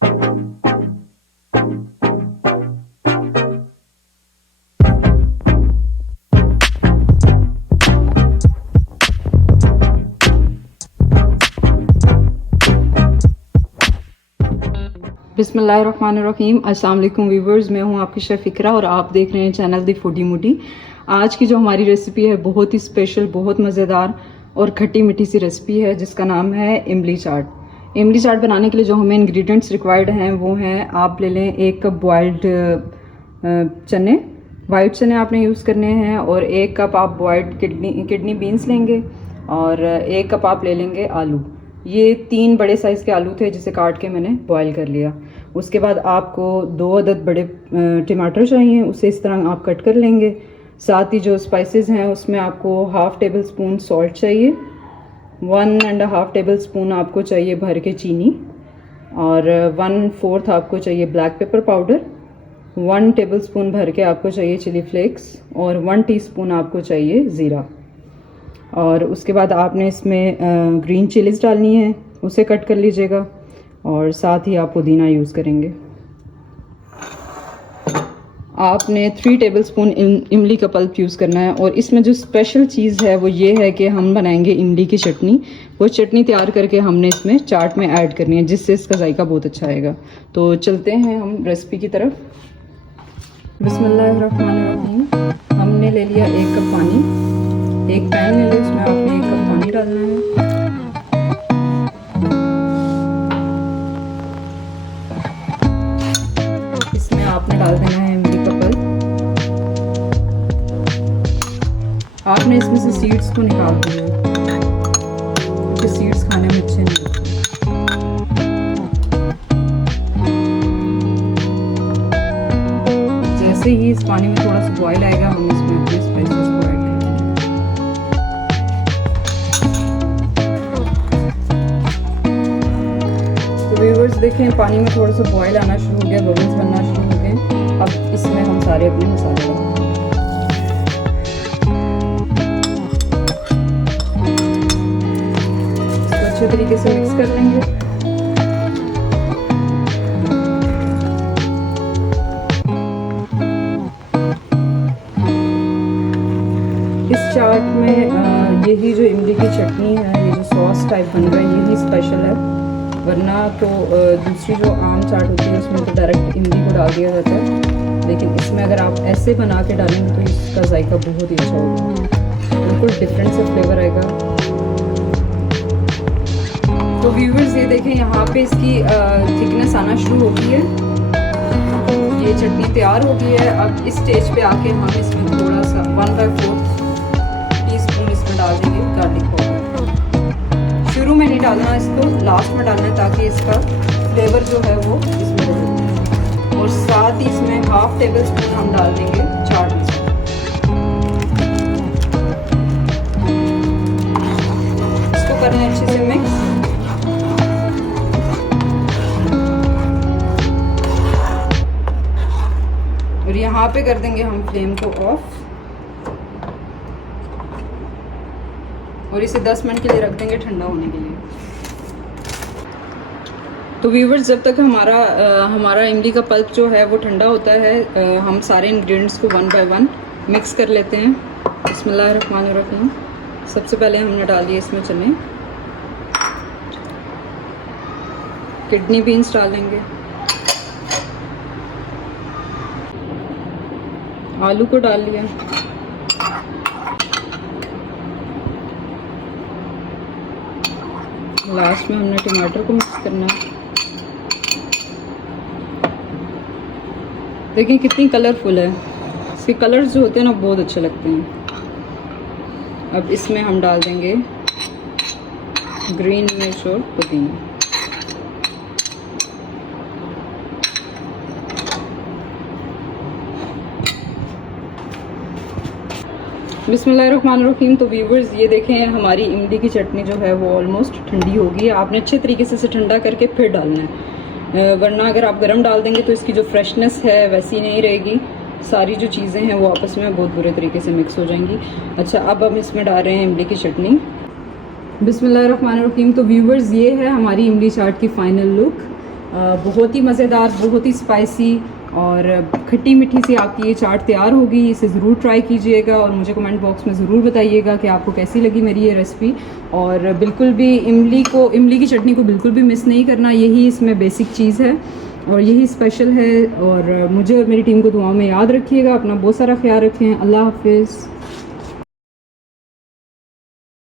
बिस्मिल्लाहिर्रहमानिर्रहीम। अस्सलाम वालेकुम व्यूवर्स, मैं हूं आपकी शेफ़ इकरा और आप देख रहे हैं चैनल दी फूडी मूडी। आज की जो हमारी रेसिपी है बहुत ही स्पेशल, बहुत मज़ेदार और खट्टी मीठी सी रेसिपी है जिसका नाम है इमली चाट। इमली चाट बनाने के लिए जो हमें इंग्रेडिएंट्स रिक्वायर्ड हैं वो हैं, आप ले लें 1 कप बॉइल्ड चने, वाइट चने आपने यूज़ करने हैं, और 1 कप आप बॉइल्ड किडनी बीन्स लेंगे, और 1 कप आप ले लेंगे आलू। ये 3 बड़े साइज़ के आलू थे जिसे काट के मैंने बॉईल कर लिया। उसके बाद आपको 2 अदद बड़े टमाटर चाहिए, उसे इस तरह आप कट कर लेंगे। साथ ही जो स्पाइसेस हैं उसमें आपको 1/2 टेबल स्पून सॉल्ट चाहिए, 1.5 टेबल स्पून आपको चाहिए भर के चीनी, और 1/4 आपको चाहिए black pepper powder, 1 table spoon भर के आपको चाहिए चिली फ्लेक्स, और 1 टीस्पून आपको चाहिए ज़ीरा। और उसके बाद आपने इसमें ग्रीन चिलीज़ डालनी है, उसे कट कर लीजिएगा, और साथ ही आप पुदीना यूज़ करेंगे। आपने 3 टेबलस्पून इमली का पल्प यूज़ करना है, और इसमें जो स्पेशल चीज़ है वो ये है कि हम बनाएंगे इमली की चटनी। वो चटनी तैयार करके हमने इसमें चाट में ऐड करनी है, जिससे इसका जायका बहुत अच्छा आएगा। तो चलते हैं हम रेसिपी की तरफ। बिस्मिल्लाहिर्रहमानिर्रहीम। हमने ले लिया 1 कप पानी, एक पैन ले लें, इसमें आपने 1 कप पानी डालना है। इसमें आपने डाल देना है इमली का पल्प। आपने इसमें से सीड्स को निकाल दिया, क्योंकि सीड्स खाने में अच्छे नहीं होते। जैसे ही इस पानी में थोड़ा सा बॉयल आएगा, हम इसमें अपने स्पाइसेस को ऐड करेंगे। तो व्यूअर्स देखें, पानी में थोड़ा सा बॉयल आना शुरू हो गया, बबल्स बनना शुरू हो गए। अब इसमें हम सारे अपने मसाले डालेंगे। इसको अच्छे तरीके से मिक्स कर लेंगे। इस चाट में यही जो इमली की चटनी है, ये जो सॉस टाइप बन रहा है, यही स्पेशल है। वरना तो दूसरी जो आम चाट होती है उसमें तो डायरेक्ट इमली को डाल दिया जाता है, लेकिन इसमें अगर आप ऐसे बना के डालेंगे तो इसका जायका बहुत ही अच्छा होगा, बिल्कुल डिफरेंट सा फ्लेवर आएगा। तो व्यूअर्स ये देखें, यहाँ पे इसकी थिकनेस आना शुरू हो गई है, ये चटनी तैयार हो गई है। अब इस स्टेज पे आके हम इसमें थोड़ा सा 1/4 टीस्पून इसमें डाल देंगे गार्लिक पाउडर। शुरू में नहीं डालना, इसको लास्ट में डालना है, ताकि इसका फ्लेवर जो है वो इसमें हो। और साथ ही इसमें 1/2 टेबल स्पून हम डाल देंगे चाट मसाला। इसको करना है अच्छे से मिक्स। और यहाँ पे कर देंगे हम फ्लेम को ऑफ, और इसे 10 मिनट के लिए रख देंगे ठंडा होने के लिए। तो व्यूवर्स, जब तक हमारा इमली का पल्प जो है वो ठंडा होता है, हम सारे इंग्रेडिएंट्स को 1 बाय 1 मिक्स कर लेते हैं। बिस्मिल्लाहिर्रहमानिर्रहीम। सबसे पहले हमने डाल दिए इसमें चने, किडनी बीन्स डालेंगे, आलू को डाल लिया, लास्ट में हमने टमाटर को मिक्स करना है। देखिए कितनी कलरफुल है, इसके कलर्स जो होते हैं ना बहुत अच्छे लगते हैं। अब इसमें हम डाल देंगे ग्रीन मिर्च और पुदीना। बिस्मिल्लाहिर्रहमानिर्रहीम। तो व्यूवर्स ये देखें, हमारी इमली की चटनी जो है वो ऑलमोस्ट ठंडी हो गई है। आपने अच्छे तरीके से इसे ठंडा करके फिर डालना है, वरना अगर आप गर्म डाल देंगे तो इसकी जो फ्रेशनेस है वैसी नहीं रहेगी, सारी जो चीज़ें हैं वो आपस में बहुत बुरे तरीके से मिक्स हो जाएंगी। अच्छा, अब हम इसमें डाल रहे हैं इमली की चटनी। बिस्मिल्लाहिर्रहमानिर्रहीम। तो व्यूवर्स ये है हमारी इमली चाट की फ़ाइनल लुक। बहुत ही मज़ेदार, बहुत ही स्पाइसी और खट्टी मीठी सी आपकी ये चाट तैयार होगी। इसे ज़रूर ट्राई कीजिएगा और मुझे कमेंट बॉक्स में ज़रूर बताइएगा कि आपको कैसी लगी मेरी ये रेसिपी। और बिल्कुल भी इमली की चटनी को बिल्कुल भी मिस नहीं करना, यही इसमें बेसिक चीज़ है और यही स्पेशल है। और मुझे और मेरी टीम को दुआओं में याद रखिएगा। अपना बहुत सारा ख्याल रखें। अल्लाह हाफिज़।